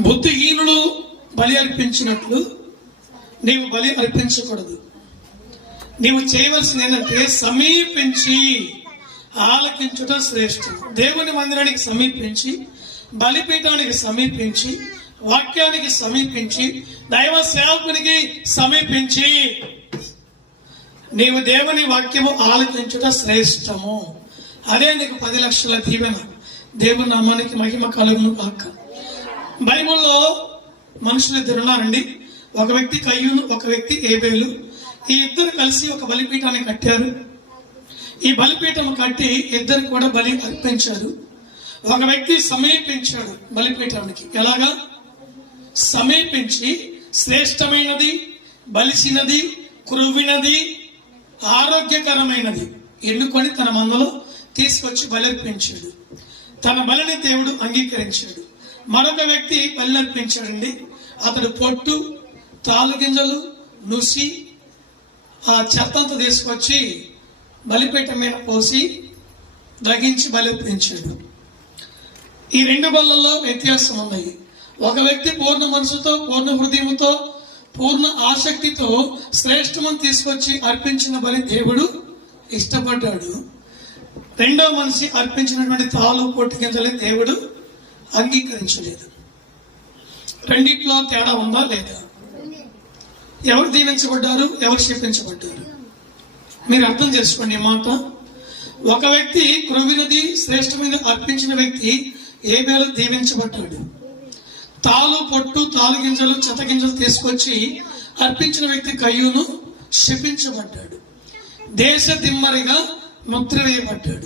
బుద్ధిహీనుడు బలి అర్పించినట్లు నీవు బలి అర్పించకూడదు. నీవు చేయవలసింది ఏంటంటే సమీపించి ఆలకించుట శ్రేష్టం. దేవుని మందిరానికి సమీపించి బలిపీఠానికి సమీపించి వాక్యానికి సమీపించి దైవ సేవకునికి సమీపించి నీవు దేవుని వాక్యము ఆలకించుట శ్రేష్టము. అదే నీకు పది లక్షల దీవెన. దేవుని నామానికి మహిమ కలుగును కాక బైబిల్లో మనుషులు ఇద్దరు ఉన్నారండి. ఒక వ్యక్తి కయ్యూను ఒక వ్యక్తి ఏబేలు. ఈ ఇద్దరు కలిసి ఒక బలిపీఠాన్ని కట్టారు. ఈ బలిపీఠం కట్టి ఇద్దరు కూడా బలి అర్పించారు. ఒక వ్యక్తి సమీపించాడు బలిపీఠానికి. ఎలాగా? సమీపించి శ్రేష్టమైనది బలిసినది క్రువినది ఆరోగ్యకరమైనది ఎన్నుకొని తన మందలో తీసుకొచ్చి బలర్పించాడు. తన బలిని దేవుడు అంగీకరించాడు. మరొక వ్యక్తి బలినర్పించాడండి అతడు పొట్టు తాలుగింజలు నుసి ఆ చెత్తంతా తీసుకొచ్చి బలిపేట మీద పోసి దగించి బలిపించాడు ఈ రెండు బళ్ళల్లో వ్యత్యాసం ఉన్నాయి. ఒక వ్యక్తి పూర్ణ మనసుతో పూర్ణ హృదయంతో పూర్ణ ఆసక్తితో శ్రేష్టమని తీసుకొచ్చి అర్పించిన బలి దేవుడు ఇష్టపడ్డాడు. రెండో మనిషి అర్పించినటువంటి తాలు పొట్టి గింజలే దేవుడు అంగీకరించలేదు. రెండిట్లో తేడా ఉందా లేదా? ఎవరు దీవించబడ్డారు? ఎవరు శిక్షించబడ్డారు మీరు అర్థం చేసుకోండి మాట. ఒక వ్యక్తి క్రొవినది శ్రేష్టమైన అర్పించిన వ్యక్తి ఏ వేళ దీవించబడ్డాడు. తాలు పొట్టు తాలు గింజలు చెత్త గింజలు తీసుకొచ్చి అర్పించిన వ్యక్తి కయ్యూను శపించబడ్డాడు. దేశ దిమ్మరిగా ముద్ర వేయబడ్డాడు